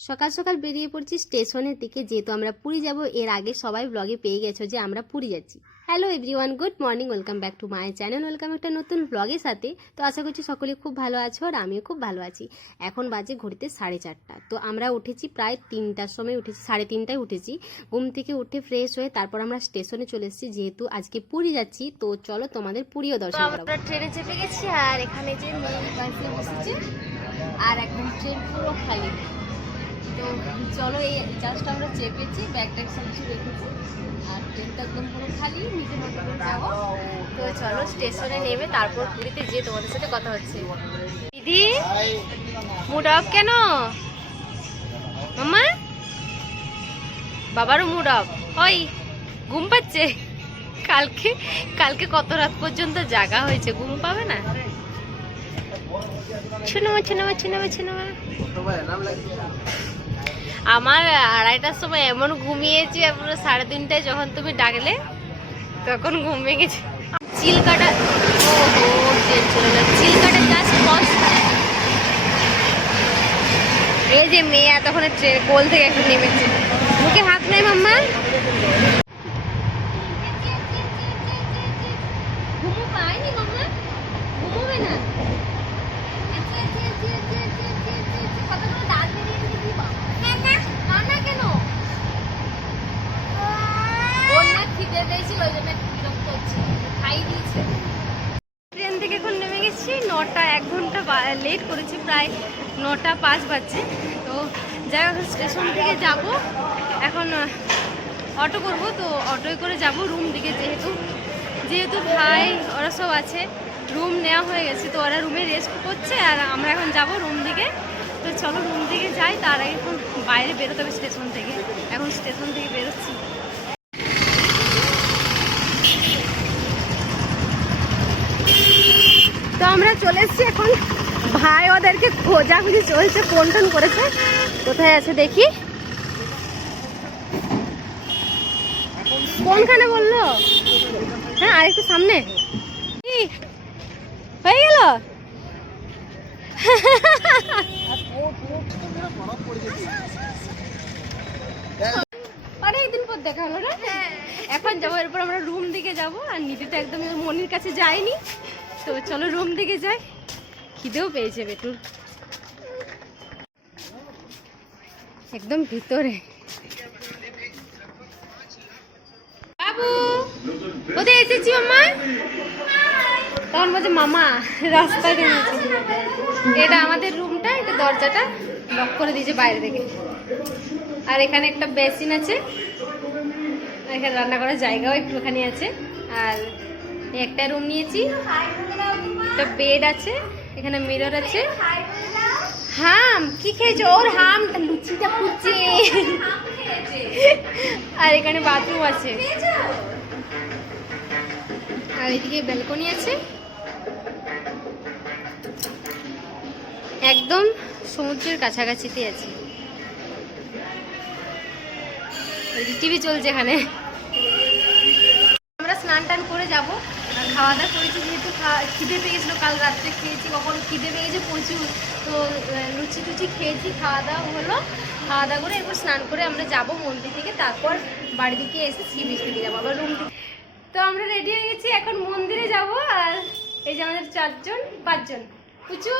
সকাল সকাল বেরিয়ে পড়ছি স্টেশনের দিকে, যেহেতু আমরা পুরী যাব। এর আগে সবাই ব্লগে পেয়ে গেছো যে আমরা পুরী যাচ্ছি। Hello everyone, good morning, welcome back to my channel, welcome একটা নতুন ব্লগের সাথে। তো আশা করছি সকলে খুব ভালো আছো আর আমিও খুব ভালো আছি। এখন বাজে ঘড়িতে 4:30। তো আমরা উঠেছি প্রায় 3টার সময়, উঠেছি 3:30টায় উঠেছি। ঘুম থেকে উঠে ফ্রেশ হয়ে তারপর আমরা স্টেশনে চলে এসেছি, যেহেতু আজকে পুরী যাচ্ছি। তো চলো তোমাদের পুরীও দর্শন করাবো। আমরা ট্রেনে চেপে গেছি আর এখানে যে মেয়ে বাসে বসেছে আর একদম ট্রেন পুরো খালি। তো চলো, এই জাস্ট আমরা চেপেছি, ব্যাগ ট্যাগ সব কিছু রেখেছি আর ট্রেনটা একদম পুরো খালি, নিজের মতো করে যাবো। তো চলো স্টেশনে নেমে তারপর পুরীতে যেয়ে তোমাদের সাথে কথা হচ্ছে। দিদি মুড অফ কেন মামা? বাবারও মুড অফ, ওই ঘুম পাচ্ছে। কালকে কালকে কত রাত পর্যন্ত জাগা হয়েছে, ঘুম পাবে না। ছোনামা ছোনামা ছোনামা ছোনামা। আমার 2:30টার সময় এমন ঘুমিয়েছি, পুরো 3:30টায় যখন তুমি ডাকলে তখন ঘুম ভেঙেছে। চিলকাটা, ওহো ট্রেন চলে না, চিলকাটা জাস্ট পজ। এই যে মেয়ে এতক্ষণে ট্রেন কোল থেকে একটু নেমেছে, মুখে হাত নেই মাম্মা। ঘুমো পায়নি মাম্মা, ঘুমোবে না। ট্রেন থেকে এখন নেমে গেছি 9টা, 1 ঘন্টা লেট করেছি, প্রায় 9:05 বাজছে। তো যাই হোক, স্টেশন থেকে যাব এখন, অটো করব। তো অটোয় করে যাব রুম দিকে, যেহেতু ভাই ওরা সব আছে, রুম নেওয়া হয়ে গেছে। তো ওরা রুমে রেস্ট করছে আর আমরা এখন যাব রুম দিকে। তো চলো রুম দিকে যাই, তার আগে এখন বাইরে বেরোতে হবে স্টেশন থেকে। এখন স্টেশন থেকে বেরোচ্ছি। তো আমরা চলে এসেছি এখন, ভাই ওদেরকে খোঁজাখুঁজি চলছে, ফোন টোন করেছে, কোথায় আছে দেখি। কোনখানে বললো? হ্যাঁ আর একটু সামনে। হয়ে গেল। অনেকদিন পর দেখা হলো না। এখন যাবো, এরপর আমরা রুম দিকে যাবো। আর নিধি তো একদম মনির কাছে যায়নি। তো চলো রুম দিকে যাই, খিদেও পেয়েছে বেটুর, একদম ভিতরে। বাবু কোথায় এসেছি মামা? তখন বলছে মামা রাস্তায় নেমেছি। এটা আমাদের রুমটা, এটা দরজাটা লক করে দিয়েছে বাইরে থেকে। আর এখানে একটা বেসিন আছে, এখানে রান্না করার জায়গাও একটুখানি আছে। আর একটা রুম নিয়েছি, একটা বেড আছে, এখানে মিরর আছে। হাম কি খেয়েছো? ওর হাম লুচিটা ফুচছে। আর এখানে বাথরুম আছে, আর এদিকে ব্যালকনি আছে, একদম সমুদ্রের কাছাকাছিতে আছে। টিভি চলছে এখানে। আমরা স্নান টান করে যাব আর খাওয়া দাওয়া করেছি, যেহেতু খিদে পেয়েছিল, কাল রাত্রে খেয়েছি, কখন খিদে পেয়েছে প্রচুর। তো লুচি টুচি খেয়েছি, খাওয়া দাওয়া হলো। খাওয়া দাওয়া করে এরপর স্নান করে আমরা যাব মন্দির থেকে, তারপর বাড়ি দিকে এসে সি বিচ থেকে যাবো আবার রুম থেকে। তো আমরা রেডি হয়ে গেছি, এখন মন্দিরে যাব। আর এই যে আমাদের 4জন 5জন পুচু,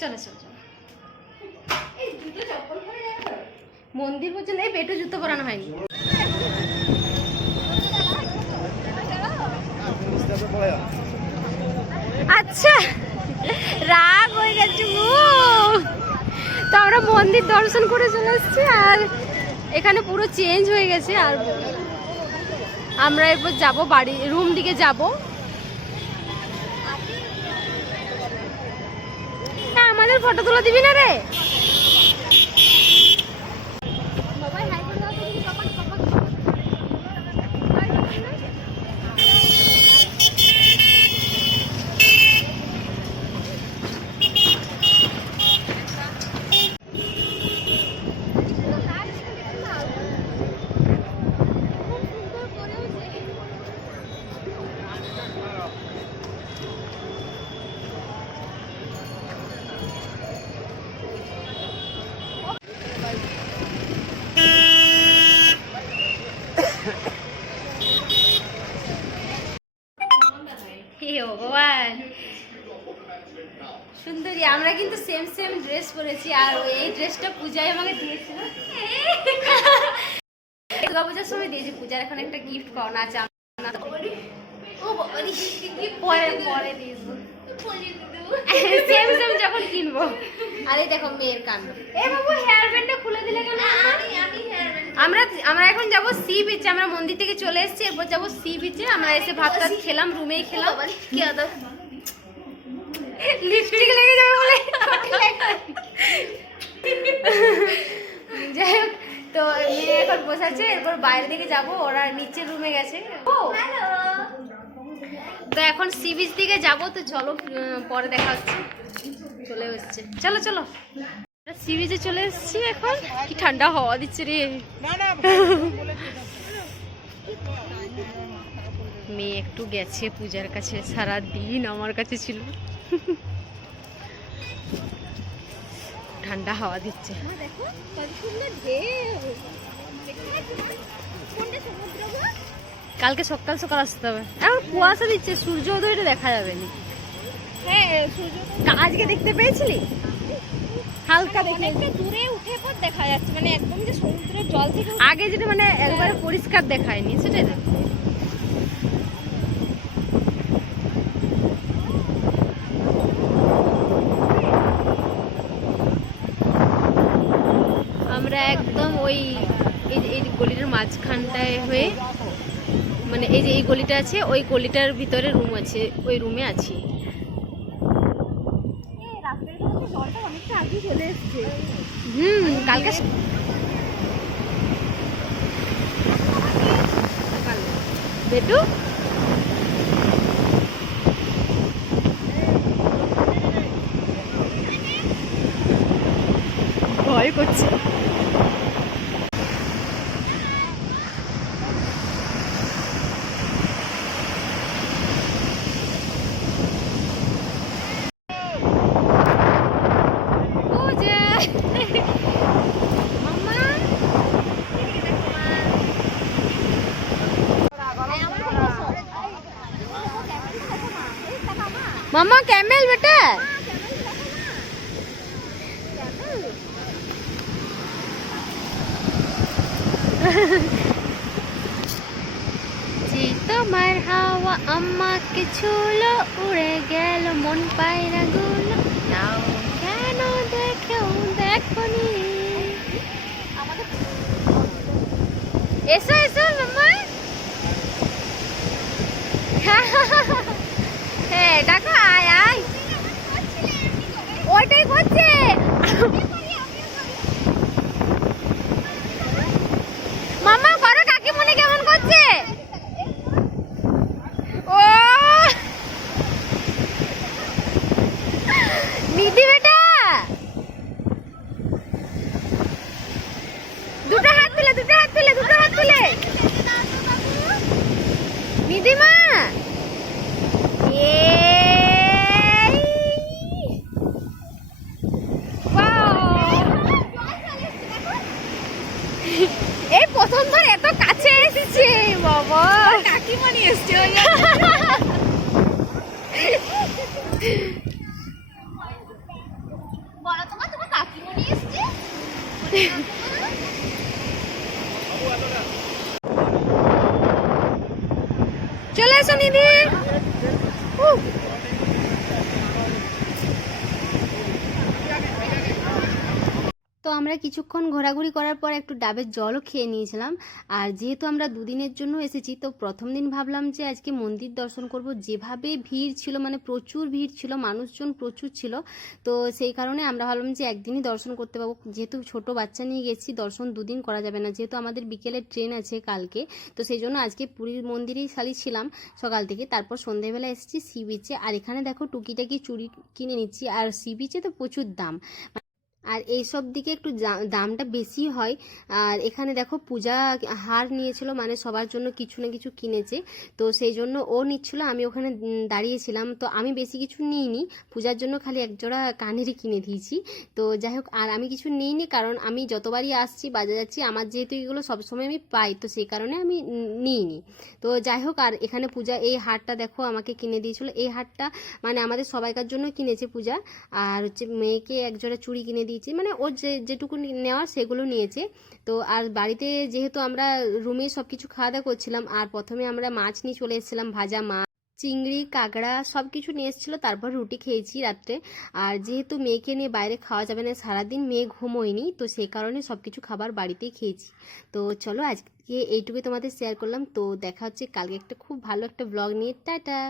চলো চলো চলো। মন্দির পর্যন্ত এই পেটে জুতো পরানো হয়নি। আচ্ছা রাগ হয়ে গেছে। তো আমরা মন্দির দর্শন করে চলে এসেছি, আর এখানে পুরো চেঞ্জ হয়ে গেছে। আর আমরা এরপর যাবো বাড়ি, রুম দিকে যাব। হ্যাঁ আমাদের ফটো তুলে দিবি না রে? সুন্দরী, আমরা কিন্তু সেম সেম ড্রেস পরেছি। আর এই ড্রেসটা পূজায় আমাকে দিয়েছিল, দুর্গাপূজার সময় দিয়েছি। পূজার এখন একটা গিফট পাওনা আছে, পরে পরে দিয়েছি সেম সেম যখন কিনবো। আর এই দেখো মেয়ের কাণ্ড। এ বাবু হেয়ার ব্যান্ডটা খুলে দিলে কেন? আমরা এখন যাব সি বিচে। আমরা মন্দির থেকে চলে এসেছি, এরপর যাবো সি বিচে। আমরা এসে ভাত টাত খেলাম, রুমেই খেলাম। কি আদৌ লিপস্টিক লেগে যাবে বলে যাই হোক, তো মেয়ে এখন বসাচ্ছে, এরপর বাইরে দিকে যাব। ওরা নিচের রুমে গেছে। তো এখন সি বিচ দিকে যাব, তো চলো পরে দেখা হচ্ছে। চলে এসছে, চলো চলো সি বিচে চলে এসেছি। এখন কি ঠান্ডা হাওয়া দিচ্ছে রে। মেয়ে একটু গেছে পূজার কাছে, সারা দিন আমার কাছে ছিল। ঠান্ডা হাওয়া দিচ্ছে। কালকে সকাল সকাল আসতে হবে। এখন কুয়াশা দিচ্ছে, সূর্যোদয়টা দেখা যাবে না। হ্যাঁ, আজকে দেখতে পেয়েছিলি? হালকা অনেকটা দূরে উঠে পর দেখা যাচ্ছে, মানে একদম যে সমুদ্রের জল থেকে আগে যেটা মানে একবারে পরিষ্কার দেখায়নি, সেটাই না। আমরা একদম ওই এই গলিটার মাঝখানটায় হয়ে, মানে এই যে এই গলিটা আছে, ওই গলিটার ভিতরে রুম আছে, ওই রুমে আছি। জলটা অনেকটা আগে চলে এসছে। কালকে বেটু ভয় করছে। मामा कैमल बेटा जी তোমার হাওয়া আমাকে ছুলো, উড়ে গেল মন পায়রা গুলো, নাও কেন দেখেও দেখনি। এসো এসো মামা। হ্যাঁ ডাকো, আয় আয়। ওইটাই করছে। মামা করো, কাকিমণি কেমন করছে? ও নিধি বেটা, দুটো হাত তুলে, দুটো হাত তুলে, দুটো হাত তুলে। নিধিমা এই প্রথমবার এত কাছে এসেছে বাবা। কাকিমানি এসছে। বলো তোমার কাকিমানি এসছে। চলে এসো নিধি। তো আমরা কিছুক্ষণ ঘোরাঘুরি করার পর একটু ডাবের জলও খেয়ে নিয়েছিলাম। আর যেহেতু আমরা দুদিনের জন্য এসেছি, তো প্রথম দিন ভাবলাম যে আজকে মন্দির দর্শন করব। যেভাবে ভিড় ছিল, মানে প্রচুর ভিড় ছিল, মানুষজন প্রচুর ছিল। তো সেই কারণে আমরা ভাবলাম যে একদিনই দর্শন করতে পারবো। যেহেতু ছোট বাচ্চা নিয়ে গেছি, দর্শন দুদিন করা যাবে না, যেহেতু আমাদের বিকেলের ট্রেন আছে কালকে। তো সেই জন্য আজকে পুরীর মন্দিরেই ছিলাম সকাল থেকে। তারপর সন্ধ্যেবেলা এসেছি সি বিচে। আর এখানে দেখো টুকিটাকি চুড়ি কিনে নিচ্ছি। আর সি বিচে তো প্রচুর দাম। আর এইসব দিকে একটু দামটা বেশি হয়। আর এখানে দেখো পূজা হার নিয়েছিল, মানে সবার জন্য কিছু না কিছু কিনেছে, তো সেই জন্য ও নিচ্ছিল, আমি ওখানে দাঁড়িয়েছিলাম, তো আমি বেশি কিছু নিইনি, পূজার জন্য খালি একজোড়া কানেরই কিনে দিয়েছি। তো যাই হোক, আর আমি কিছু নিইনি, কারণ আমি যতবারই আসছি বাজার যাচ্ছি, আমার যেহেতু এগুলো সবসময় আমি পাই, তো সেই কারণে আমি নিইনি। তো যাই হোক, আর এখানে পূজা এই হারটা দেখো আমাকে কিনে দিয়েছিল, এই হারটা মানে আমাদের সবাইকার জন্য কিনেছে পূজা। আর হচ্ছে মেয়েকে একজোড়া চুড়ি কিনে দিয়েছি, মানে ওর যেটুকু নেওয়ার সেগুলো নিয়েছে। তো আর বাড়িতে যেহেতু আমরা রুমে সব কিছু খাওয়া দাওয়া করছিলাম, আর প্রথমে আমরা মাছ নিয়ে চলে এসেছিলাম, ভাজা মাছ, চিংড়ি, কাঁকড়া সব কিছু নিয়ে এসেছিলো, তারপর রুটি খেয়েছি রাত্রে। আর যেহেতু মেয়েকে নিয়ে বাইরে খাওয়া যাবে না, সারাদিন মেয়ে ঘুমোয়নি, তো সেই কারণে সব কিছু খাবার বাড়িতেই খেয়েছি। তো চলো আজকে এইটুকুই তোমাদের শেয়ার করলাম, তো দেখা হচ্ছে কালকে একটা খুব ভালো একটা ব্লগ নিয়ে। টাটা।